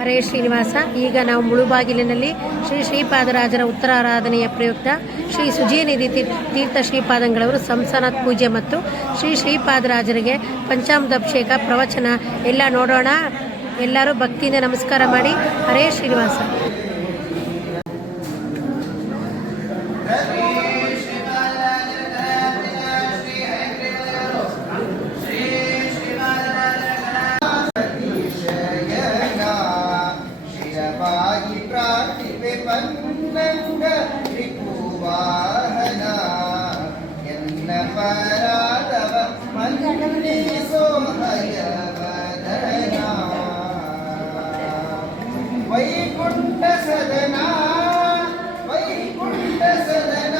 ಹರೇ ಶ್ರೀನಿವಾಸ. ಈಗ ನಾವು ಮುಳುಬಾಗಿಲಿನಲ್ಲಿ ಶ್ರೀ ಶ್ರೀಪಾದರಾಜರ ಉತ್ತರಾರಾಧನೆಯ ಪ್ರಯುಕ್ತ ಶ್ರೀ ಸುಜಯನಿಧಿ ತೀರ್ಥ ಶ್ರೀಪಾದಂಗಳವರು ಸಂಸ್ಥಾನದ ಪೂಜೆ ಮತ್ತು ಶ್ರೀ ಶ್ರೀಪಾದರಾಜರಿಗೆ ಪಂಚಾಮೃತಾಭಿಷೇಕ ಪ್ರವಚನ ಎಲ್ಲ ನೋಡೋಣ. ಎಲ್ಲರೂ ಭಕ್ತಿಯಿಂದ ನಮಸ್ಕಾರ ಮಾಡಿ. ಹರೇ ಶ್ರೀನಿವಾಸ. ವೈಕುಂಠ ಸದನ ವೈಕುಂಠ ಸದನ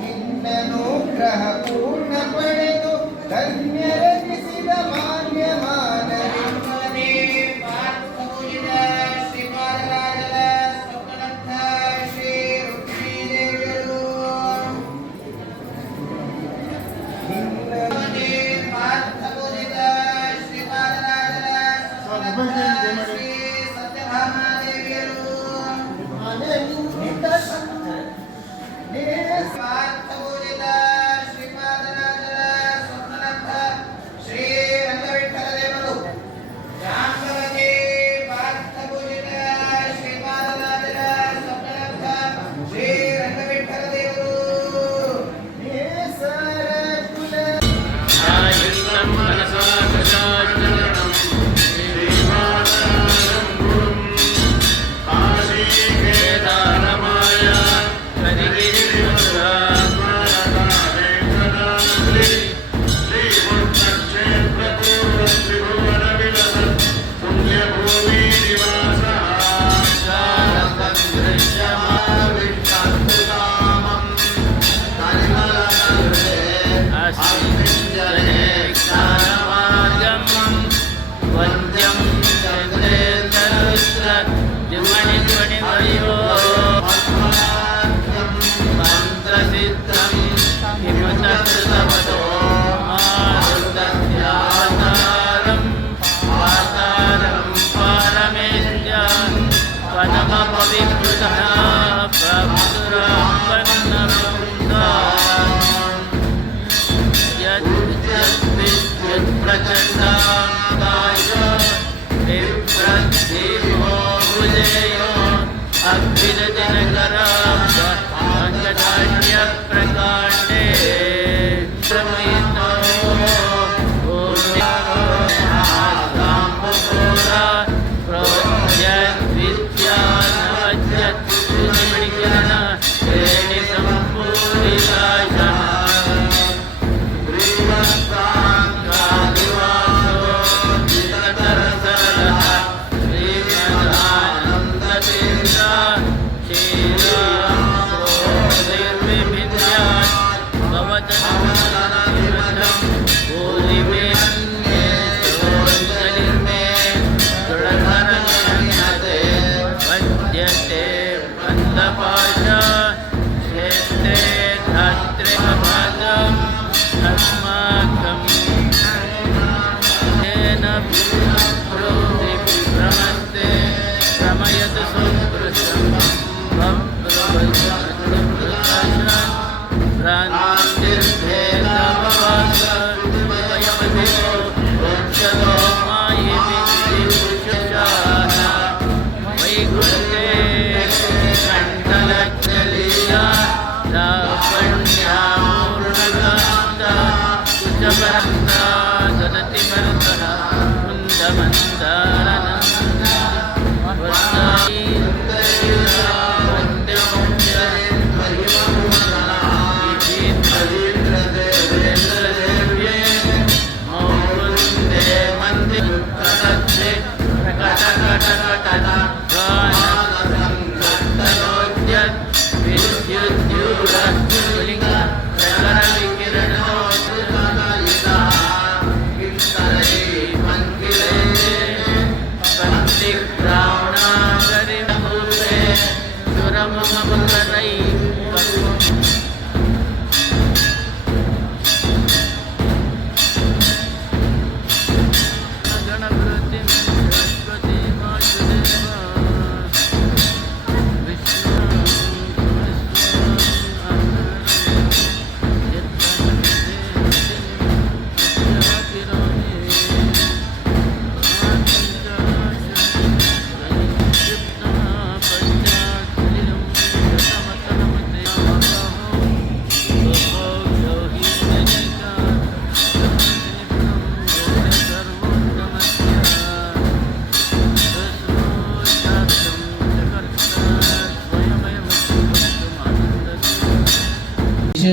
ನಿನ್ನನುಗ್ರಹ ಪೂರ್ಣ ಪಡೆದು ಧನ್ಯರಗಿಸಿದ ಮಾನ್ಯ ಮಾನವೇ ಪಾರ್ಥಪೂಜಿತ ಶ್ರೀಪಾದರಾಜರ ಸ್ವಪ್ನಸ್ಥ ಶ್ರೀ ರುಕ್ಮಿಣೀದೇವಿಯರು ಪಾರ್ಥಪೂಜಿತ ಶ್ರೀಪಾದರಾಜರ ಸ್ವಪ್ನಸ್ಥ ಶ್ರೀ ಸತ್ಯಭಾಮಾದೇವಿಯರು ಪಾರ್ಥಪೂಜಿತ ಶ್ರೀಪಾದರಾಜರ ಸ್ವಪ್ನಸ್ಥ ಶ್ರೀ ರಂಗವಿಠಲದೇವರು ಜಾಂಬವತಿ ಪಾರ್ಥಪೂಜಿತ ಶ್ರೀಪಾದರಾಜರ ಸ್ವಪ್ನಸ್ಥ ಶ್ರೀ ರಂಗವಿಠಲದೇವರು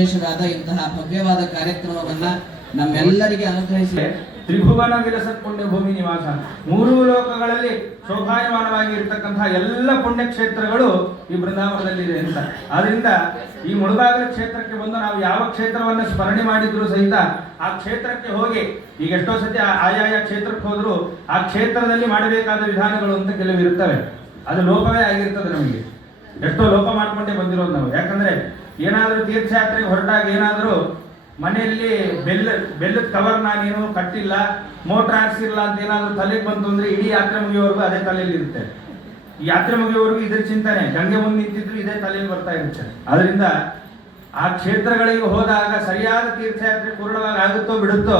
ವಿಶೇಷವಾದ ಇಂತಹ ಭವ್ಯವಾದ ಕಾರ್ಯಕ್ರಮವನ್ನ ನಮ್ಮೆಲ್ಲರಿಗೆ ಅನುಗ್ರಹಿಸಿ ತ್ರಿಭುವನ ವಿಲಸತ್ ಪುಣ್ಯ ಭೂಮಿ ನಿವಾಸ, ಮೂರೂ ಲೋಕಗಳಲ್ಲಿ ಶೋಭಾಯಮಾನವಾಗಿ ಇರತಕ್ಕಂತಹ ಎಲ್ಲ ಪುಣ್ಯಕ್ಷೇತ್ರಗಳು ಈ ಬೃಂದಾವನದಲ್ಲಿದೆ ಅಂತ. ಆದ್ರಿಂದ ಈ ಮುಳುಬಾಗಿಲ ಕ್ಷೇತ್ರಕ್ಕೆ ಬಂದು ನಾವು ಯಾವ ಕ್ಷೇತ್ರವನ್ನು ಸ್ಮರಣೆ ಮಾಡಿದ್ರು ಸಹಿತ ಆ ಕ್ಷೇತ್ರಕ್ಕೆ ಹೋಗಿ, ಈಗ ಎಷ್ಟೋ ಸತಿ ಆಯಾಯ ಕ್ಷೇತ್ರಕ್ಕೆ ಹೋದ್ರು ಆ ಕ್ಷೇತ್ರದಲ್ಲಿ ಮಾಡಬೇಕಾದ ವಿಧಾನಗಳು ಅಂತ ಕೆಲವು ಇರ್ತವೆ, ಅದು ಲೋಪವೇ ಆಗಿರ್ತದೆ. ನಮಗೆ ಎಷ್ಟೋ ಲೋಪ ಮಾಡ್ಕೊಂಡೇ ಬಂದಿರೋದು ನಾವು. ಯಾಕಂದ್ರೆ ಏನಾದರೂ ತೀರ್ಥಯಾತ್ರೆಗೆ ಹೊರಟಾಗ ಏನಾದರೂ ಮನೆಯಲ್ಲಿ ಬೆಲ್ಲದ ಕವರ್ನ ನೀನು ಕಟ್ಟಿಲ್ಲ, ಮೋಟರ್ ಹಾಕ್ಸಿಲ್ಲ ಅಂತ ಏನಾದರೂ ತಲೆಗೆ ಬಂತು ಅಂದ್ರೆ ಇಡೀ ಯಾತ್ರೆ ಮುಗಿಯೋವರೆಗೂ ಅದೇ ತಲೆಯಲ್ಲಿ ಇರುತ್ತೆ. ಈ ಯಾತ್ರೆ ಮುಗಿಯೋವರೆಗೂ ಇದ್ರ ಚಿಂತನೆ, ಗಂಗೆ ಮುಂದೆ ನಿಂತಿದ್ರು ಇದೇ ತಲೆಯಲ್ಲಿ ಬರ್ತಾ ಇರುತ್ತೆ. ಅದರಿಂದ ಆ ಕ್ಷೇತ್ರಗಳಿಗೆ ಹೋದಾಗ ಸರಿಯಾದ ತೀರ್ಥಯಾತ್ರೆ ಪೂರ್ಣವಾಗಿ ಆಗುತ್ತೋ ಬಿಡುತ್ತೋ,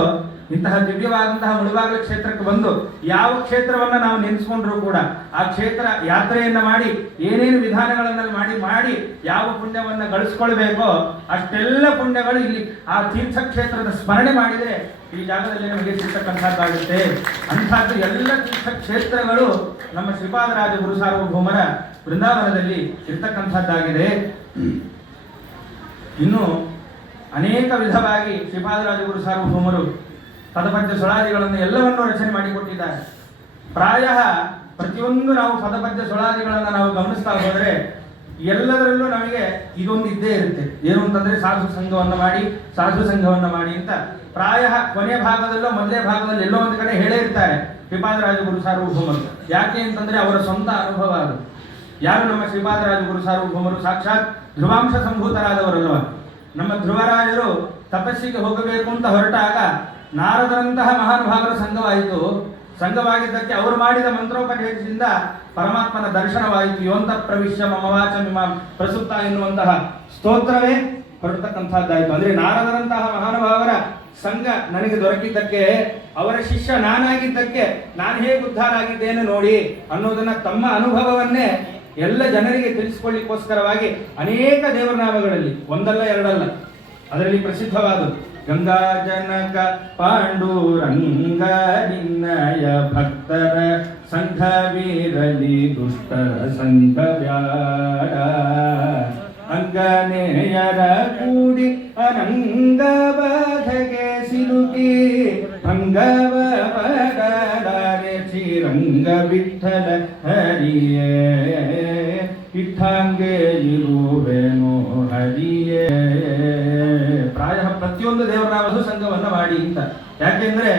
ಇಂತಹ ದಿವ್ಯವಾದಂತಹ ಮುಳುಬಾಗಿಲ ಕ್ಷೇತ್ರಕ್ಕೆ ಬಂದು ಯಾವ ಕ್ಷೇತ್ರವನ್ನ ನಾವು ನೆನೆಸ್ಕೊಂಡ್ರು ಕೂಡ ಆ ಕ್ಷೇತ್ರ ಯಾತ್ರೆಯನ್ನ ಮಾಡಿ ಏನೇನು ವಿಧಾನಗಳನ್ನ ಮಾಡಿ ಯಾವ ಪುಣ್ಯವನ್ನ ಗಳಿಸ್ಕೊಳ್ಬೇಕೋ ಅಷ್ಟೆಲ್ಲ ಪುಣ್ಯಗಳು ಇಲ್ಲಿ ಆ ತೀರ್ಥ ಕ್ಷೇತ್ರದ ಸ್ಮರಣೆ ಮಾಡಿದ್ರೆ ಈ ಜಾಗದಲ್ಲಿ ನಮಗೆ ಸಿಗ್ತಕ್ಕಂಥದ್ದಾಗುತ್ತೆ. ಅಂಥದ್ದು ಎಲ್ಲ ತೀರ್ಥ ಕ್ಷೇತ್ರಗಳು ನಮ್ಮ ಶ್ರೀಪಾದರಾಜ ಗುರು ಸಾರ್ವಭೌಮರ ಬೃಂದಾವನದಲ್ಲಿ ಇರ್ತಕ್ಕಂಥದ್ದಾಗಿದೆ. ಇನ್ನು ಅನೇಕ ವಿಧವಾಗಿ ಶ್ರೀಪಾದರಾಜ ಗುರು ಸಾರ್ವಭೌಮರು ಪದಪದ್ಯ ಸೊಳಾದಿಗಳನ್ನು ಎಲ್ಲವನ್ನೂ ರಚನೆ ಮಾಡಿಕೊಟ್ಟಿದ್ದಾರೆ. ಪ್ರಾಯ ಪ್ರತಿಯೊಂದು ನಾವು ಪದಪದ್ಯ ಸೊಳಾದಿಗಳನ್ನು ನಾವು ಗಮನಿಸ್ತಾ ಹೋದರೆ ಎಲ್ಲದರಲ್ಲೂ ನಮಗೆ ಇದೊಂದು ಇದ್ದೇ ಇರುತ್ತೆ. ಏನು ಅಂತಂದ್ರೆ ಸಾಧು ಸಂಘವನ್ನ ಮಾಡಿ ಅಂತ ಪ್ರಾಯ ಕೊನೆಯ ಭಾಗದಲ್ಲೋ ಮೊದಲೇ ಭಾಗದಲ್ಲಿ ಎಲ್ಲೋ ಒಂದು ಕಡೆ ಹೇಳೇ ಇರ್ತಾರೆ ಶ್ರೀಪಾದರಾಜ ಗುರು ಸಾರ್ವಭೌಮರು. ಯಾಕೆ ಅಂತಂದ್ರೆ ಅವರ ಸ್ವಂತ ಅನುಭವ ಅದು. ಯಾರು ನಮ್ಮ ಶ್ರೀಪಾದರಾಜ ಗುರು ಸಾರ್ವಭೌಮರು ಸಾಕ್ಷಾತ್ ಧ್ರುವಾಂಶ ಸಂಭೂತರಾದವರಲ್ವ. ನಮ್ಮ ಧ್ರುವರಾಜರು ತಪಸ್ಸಿಗೆ ಹೋಗಬೇಕು ಅಂತ ಹೊರಟಾಗ ನಾರದರಂತಹ ಮಹಾನುಭಾವರ ಸಂಘವಾಯಿತು. ಸಂಘವಾಗಿದ್ದಕ್ಕೆ ಅವರು ಮಾಡಿದ ಮಂತ್ರೋಪದೇಶದಿಂದ ಪರಮಾತ್ಮನ ದರ್ಶನವಾಯಿತು. ಯೋಂತ ಪ್ರವಿಶ್ಯ ಮಮವಾಚ ಮಿಮಾಂ ಪ್ರಸುಪ್ತ ಎನ್ನುವಂತಹ ಸ್ತೋತ್ರವೇ ಹೊರತಕ್ಕಂಥದ್ದಾಯಿತು. ಅಂದ್ರೆ ನಾರದರಂತಹ ಮಹಾನುಭಾವರ ಸಂಘ ನನಗೆ ದೊರಕಿದ್ದಕ್ಕೆ, ಅವರ ಶಿಷ್ಯ ನಾನಾಗಿದ್ದಕ್ಕೆ ನಾನು ಹೇಗೆ ಉದ್ಧಾರ ಆಗಿದ್ದೇನೆ ನೋಡಿ ಅನ್ನೋದನ್ನ ತಮ್ಮ ಅನುಭವವನ್ನೇ ಎಲ್ಲ ಜನರಿಗೆ ತಿಳಿಸಿಕೊಳ್ಳಿಕ್ಕೋಸ್ಕರವಾಗಿ ಅನೇಕ ದೇವರನಾಮಗಳಲ್ಲಿ ಒಂದಲ್ಲ ಎರಡಲ್ಲ ಅದರಲ್ಲಿ ಪ್ರಸಿದ್ಧವಾದದ್ದು ಗಂಗಾ ಜನಕ ಪಾಂಡುರಂಗ ನಿನ್ನಯ ಭಕ್ತರ ಸಂಘವೀರಲಿ ದುಷ್ಟರ ಸಂಘ ಬ್ಯಾಡ ಅಂಗನೇಯರ ಕೂಡಿ ಅನಂಗ ಬಾಧಗೆ ಸಿಲುಕಿ ಭಂಗವ ಪಡಲಾರೆ ಶ್ರೀರಂಗ ವಿಠಲ ಹರಿಯೇ ಇಟ್ಟಂಗೆ ಇರುವೆನು ಹರಿಯೇ. ಪ್ರಾಯ ಪ್ರತಿಯೊಂದು ದೇವರ ಸಂಘವನ್ನ ಮಾಡಿ ಅಂತ. ಯಾಕೆಂದ್ರೆ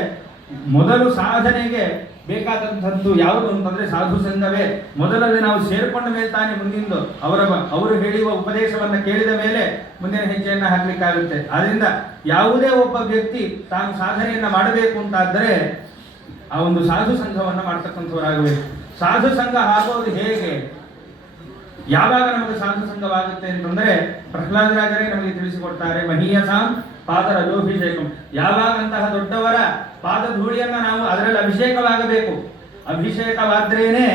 ಮೊದಲು ಸಾಧನೆಗೆ ಬೇಕಾದಂಥದ್ದು ಯಾವುದು ಅಂತಂದ್ರೆ ಸಾಧು ಸಂಘವೇ. ಮೊದಲಲ್ಲಿ ನಾವು ಸೇರ್ಕೊಂಡ ಮೇಲೆ ತಾನೇ ಮುಂದಿಂದು ಅವರು ಹೇಳುವ ಉಪದೇಶವನ್ನ ಕೇಳಿದ ಮೇಲೆ ಮುಂದಿನ ಹೆಜ್ಜೆಯನ್ನ ಹಾಕ್ಲಿಕ್ಕಾಗುತ್ತೆ. ಆದ್ರಿಂದ ಯಾವುದೇ ಒಬ್ಬ ವ್ಯಕ್ತಿ ತಾನು ಸಾಧನೆಯನ್ನ ಮಾಡಬೇಕು ಅಂತಾದ್ರೆ ಆ ಒಂದು ಸಾಧು ಸಂಘವನ್ನ ಮಾಡ್ತಕ್ಕಂಥವರಾಗಬೇಕು. ಸಾಧು ಸಂಘ ಆಗೋದು ಹೇಗೆ, ಯಾವಾಗ ನಮಗೆ ಸಾಧು ಸಂಘವಾಗುತ್ತೆ ಅಂತಂದ್ರೆ ಪ್ರಹ್ಲಾದರಾಜರೇ ನಮಗೆ ತಿಳಿಸಿಕೊಡ್ತಾರೆ. ಮಹೀಯಸಾಂ ಪಾದರಜೋಭಿಷೇಕಂ. ಯಾವಾಗಂತಹ ದೊಡ್ಡವರ ಪಾದ ಧೂಳಿಯನ್ನ ನಾವು ಅದರಲ್ಲಿ ಅಭಿಷೇಕವಾಗಬೇಕು. ಅಭಿಷೇಕವಾದ್ರೇನೆ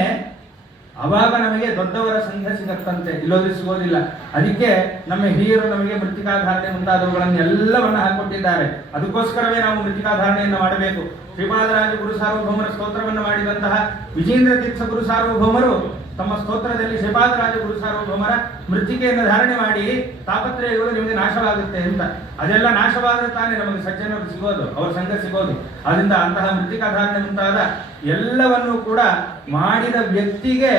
ಅವಾಗ ನಮಗೆ ದೊಡ್ಡವರ ಸಂಘ ಸಿಗತ್ತಂತೆ, ಇಲ್ಲೋದ್ರೆ ಸಿಗೋದಿಲ್ಲ. ಅದಕ್ಕೆ ನಮ್ಮ ಹಿರಿಯರು ನಮಗೆ ಮೃತ್ತಿಕಾಧಾರಣೆ ಮುಂತಾದವುಗಳನ್ನು ಎಲ್ಲವನ್ನ ಹಾಕೊಟ್ಟಿದ್ದಾರೆ. ಅದಕ್ಕೋಸ್ಕರವೇ ನಾವು ಮೃತ್ತಿಕಾಧಾರಣೆಯನ್ನು ಮಾಡಬೇಕು. ಶ್ರೀಪಾದರಾಜ ಗುರು ಸಾರ್ವಭೌಮರ ಸ್ತೋತ್ರವನ್ನು ಮಾಡಿದಂತಹ ವಿಜೇಂದ್ರ ತೀರ್ಥ ಗುರು ಸಾರ್ವಭೌಮರು ತಮ್ಮ ಸ್ತೋತ್ರದಲ್ಲಿ ಶ್ರೀಪಾದರಾಜ ಗುರು ಸಾರ್ವಭೌಮರ ಮೃತ್ತಿಕೆಯನ್ನು ಧಾರಣೆ ಮಾಡಿ ತಾಪತ್ರಯಗಳು ನಿಮಗೆ ನಾಶವಾಗುತ್ತೆ ಅಂತ. ಅದೆಲ್ಲ ನಾಶವಾದರೆ ತಾನೇ ನಮಗೆ ಸಜ್ಜನರು ಸಿಗೋದು, ಅವರ ಸಂಘ ಸಿಗೋದು. ಅದರಿಂದ ಅಂತಹ ಮೃತ್ತಿಕಾ ಧಾರಣೆ ಮುಂತಾದ ಎಲ್ಲವನ್ನೂ ಕೂಡ ಮಾಡಿದ ವ್ಯಕ್ತಿಗೆ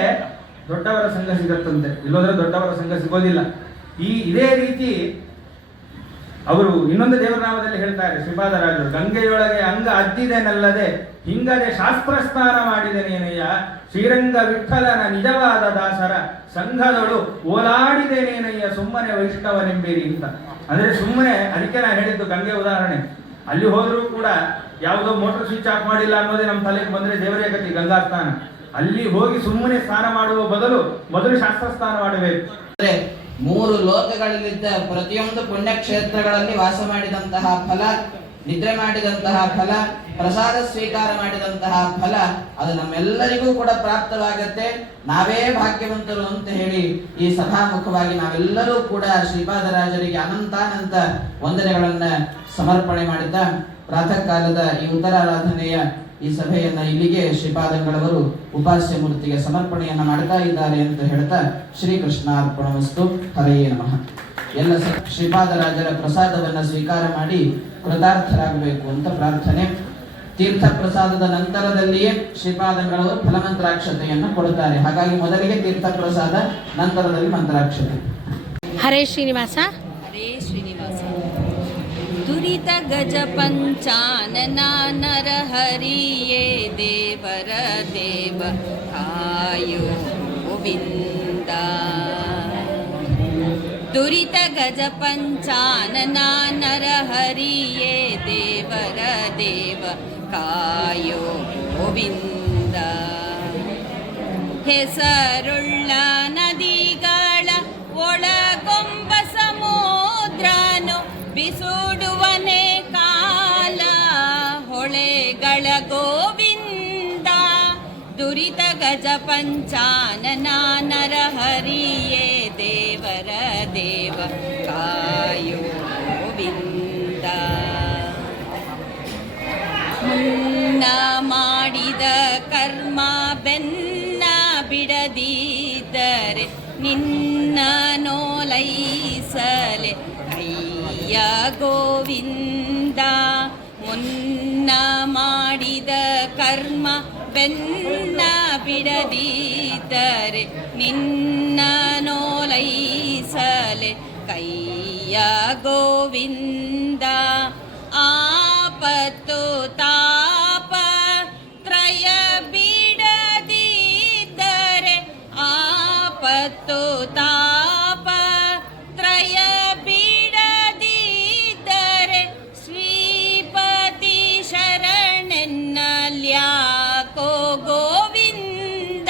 ದೊಡ್ಡವರ ಸಂಘ ಸಿಗತ್ತಂತೆ, ಇಲ್ಲೋದ್ರೆ ದೊಡ್ಡವರ ಸಂಘ ಸಿಗೋದಿಲ್ಲ. ಇದೇ ರೀತಿ ಅವರು ಇನ್ನೊಂದು ದೇವರನಾಮದಲ್ಲಿ ಹೇಳ್ತಾರೆ ಶ್ರೀಪಾದರಾಜರು, ಗಂಗೆಯೊಳಗೆ ಅಂಗ ಅದ್ದಿದೆನಲ್ಲದೆ ಹಿಂಗದೆ ಶಾಸ್ತ್ರ ಸ್ನಾನ ಮಾಡಿದನೇನಯ್ಯ ಶ್ರೀರಂಗ ವಿಠಲನ ನಿಜವಾದ ದಾಸರ ಸಂಘದಳು ಓಲಾಡಿದೇನೇನಯ್ಯ ಸುಮ್ಮನೆ ವೈಷ್ಣವನೆಂಬೇರಿ ಅಂತ. ಅಂದ್ರೆ ಸುಮ್ಮನೆ, ಅದಕ್ಕೆ ನಾ ಹೇಳಿದ್ದು ಗಂಗೆ ಉದಾಹರಣೆ. ಅಲ್ಲಿ ಹೋದ್ರೂ ಕೂಡ ಯಾವುದೋ ಮೋಟರ್ ಸ್ವಿಚ್ ಆಫ್ ಮಾಡಿಲ್ಲ ಅನ್ನೋದೇ ನಮ್ಮ ತಲೆಗೆ ಬಂದ್ರೆ ದೇವರೇ ಗತಿ ಗಂಗಾ ಸ್ನಾನ. ಅಲ್ಲಿ ಹೋಗಿ ಸುಮ್ಮನೆ ಸ್ನಾನ ಮಾಡುವ ಬದಲು ಮೊದಲು ಶಾಸ್ತ್ರ ಸ್ನಾನ ಮಾಡಬೇಕು. ಮೂರು ಲೋಕಗಳಲ್ಲಿದ್ದ ಪ್ರತಿಯೊಂದು ಪುಣ್ಯಕ್ಷೇತ್ರಗಳಲ್ಲಿ ವಾಸ ಮಾಡಿದಂತಹ ಫಲ, ನಿದ್ರೆ ಮಾಡಿದಂತಹ ಫಲ, ಪ್ರಸಾದ ಸ್ವೀಕಾರ ಮಾಡಿದಂತಹ ಫಲ ಅದು ನಮ್ಮೆಲ್ಲರಿಗೂ ಕೂಡ ಪ್ರಾಪ್ತವಾಗತ್ತೆ. ನಾವೇ ಭಾಗ್ಯವಂತರು ಅಂತ ಹೇಳಿ ಈ ಸಭಾಮುಖವಾಗಿ ನಾವೆಲ್ಲರೂ ಕೂಡ ಶ್ರೀಪಾದರಾಜರಿಗೆ ಅನಂತಾನಂತ ವಂದನೆಗಳನ್ನ ಸಮರ್ಪಣೆ ಮಾಡಿದ್ದ ಪ್ರಾತಃ ಕಾಲದ ಈ ಉತ್ತರಾರಾಧನೆಯ ಈ ಸಭೆಯನ್ನ ಇಲ್ಲಿಗೆ ಶ್ರೀಪಾದಂಗಳವರು ಉಪಾಸ್ಯ ಮೂರ್ತಿಗೆ ಸಮರ್ಪಣೆಯನ್ನ ಮಾಡ್ತಾ ಇದ್ದಾರೆ ಅಂತ ಹೇಳ್ತಾ ಶ್ರೀಕೃಷ್ಣಾರ್ಪಣಮಸ್ತು. ಹರೆಯೇ ನಮಃ. ಎಲ್ಲ ಶ್ರೀಪಾದರಾಜರ ಪ್ರಸಾದವನ್ನ ಸ್ವೀಕಾರ ಮಾಡಿ ಕೃತಾರ್ಥರಾಗಬೇಕು ಅಂತ ಪ್ರಾರ್ಥನೆ. ತೀರ್ಥ ಪ್ರಸಾದದ ನಂತರದಲ್ಲಿಯೇ ಶ್ರೀಪಾದಂಗಳವರು ಫಲಮಂತ್ರಾಕ್ಷತೆಯನ್ನು ಕೊಡುತ್ತಾರೆ. ಹಾಗಾಗಿ ಮೊದಲಿಗೆ ತೀರ್ಥ ಪ್ರಸಾದ, ನಂತರದಲ್ಲಿ ಮಂತ್ರಾಕ್ಷತೆ. ಹರೇ ಶ್ರೀನಿವಾಸ. ಹರೇ ಶ್ರೀನಿವಾಸ. ದುರಿತ ಗಜ ಪಂಚಾನನ ನರ ಹರಿಯೇ ದೇವರ ದೇವ ಕಾಯೋ ಗೋವಿಂದ. ದುರಿತ ಗಜ ಪಂಚಾನನ ನರ ಹರಿಯೇ ದೇವರ ದೇವ ಕಾಯೋ ಗೋವಿಂದ. ಹೆಸರುಳ್ಳ ನದಿಗಳ ಒಳಗೊಂಬ ಸಮುದ್ರನು ಬಿಸುಡುವನೆ ಕಾಲ ಹೊಳೆಗಳ ಗೋವಿಂದ. ದುರಿತ ಗಜ ಪಂಚಾನನ ನರ ಹರಿಯೇ ದೇವರ ದೇವ ಕಾಯೋ ಗೋವಿಂದ. ಮುನ್ನ ಮಾಡಿದ ಕರ್ಮ ಬೆನ್ನ ಬಿಡದಿದ್ದರೆ ನಿನ್ನ ನೋಲೈಸಲೆ ಅಯ್ಯ ಗೋವಿಂದ. ಮುನ್ನ ಮಾಡಿದ ಕರ್ಮ ಬೆನ್ನ ಬಿಡದಿದ್ದರೆ ನಿನ್ನ ನೋಲೈಸಲೆ ಕೈಯ ಗೋವಿಂದ. ಆಪತ್ತು ತಾಪ ತ್ರಯ ಬಿಡದಿದ್ದರೆ ಆಪತ್ತು ತಾಪ ತ್ರಯ ಬಿಡದಿದ್ದರೆ ಶ್ರೀಪತಿ ಶರಣೆನ್ನಲ್ಯಾಕೋ ಗೋವಿಂದ.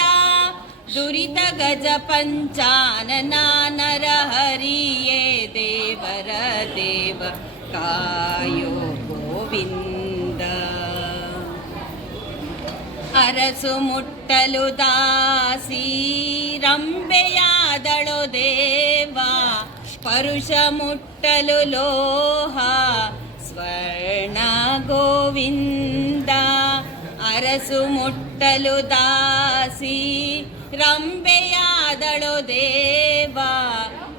ದುರಿತ ಗಜ ಪಂಚಾನನ ನರ ಹರಿಯೇ ದೇವರ ದೇವ ಕಾಯೋ ಗೋವಿಂದ. ಅರಸು ಮುಟ್ಟಲು ದಾಸಿ ರಂಬೆಯಾದಳು ದೇವ, ಪರುಷ ಮುಟ್ಟಲು ಲೋಹ ಸ್ವರ್ಣ ಗೋವಿಂದ. ಅರಸು ಮುಟ್ಟಲು ದಾಸಿ ರಂಬೆಯಾದಳು ದೇವ,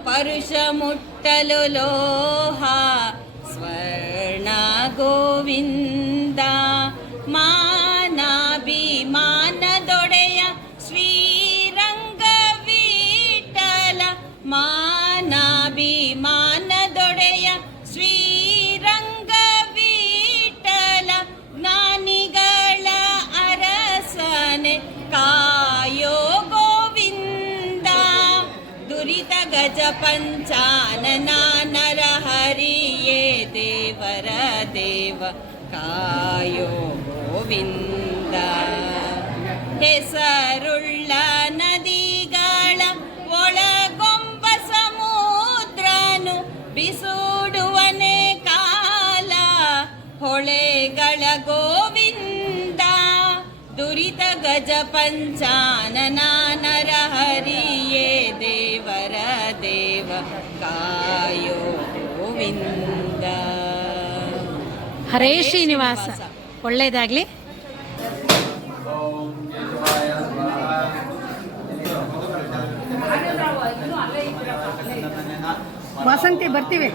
ಪರುಷ ಮುಟ್ಟಲು ಲೋಹ ಸ್ವರ್ಣ ಗೋವಿಂದ. ಮಾನಾಭಿಮಾನದೊಡೆಯ ಶ್ರೀರಂಗ ವಿಠಲ, ಮಾನಾಭಿಮಾನದೊಡೆಯ ಶ್ರೀರಂಗ ವಿಠಲ. ಜ್ಞಾನಿಗಳ ಅರಸನೆ ಕಾಯೋ ಗೋವಿಂದ. ದುರಿತ ಗಜ ಪಂಚಾನನ ನರ ಹರಿಯೇ ದೇವರ ದೇವ ಕಾಯೋ ಗೋವಿಂದ. ಹೆಸರುಳ್ಳ ನದಿಗಳ ಒಳಗೊಂಬ ಸಮುದ್ರನು ಬಿಸುಡುವನೆ ಕಾಲ ಹೊಳೆಗಳ ಗೋವಿಂದ. ದುರಿತ ಗಜ ಪಂಚಾನನ ನರ ಹರಿಯೇ ದೇವರ ದೇವ ಕಾಯೋ ಗೋವಿಂದ. ಹರೇ ಶ್ರೀನಿವಾಸ. ಒಳ್ಳೆಯದಾಗಲಿ. ವಾಸಂತಿ ಬರ್ತೀವಿ.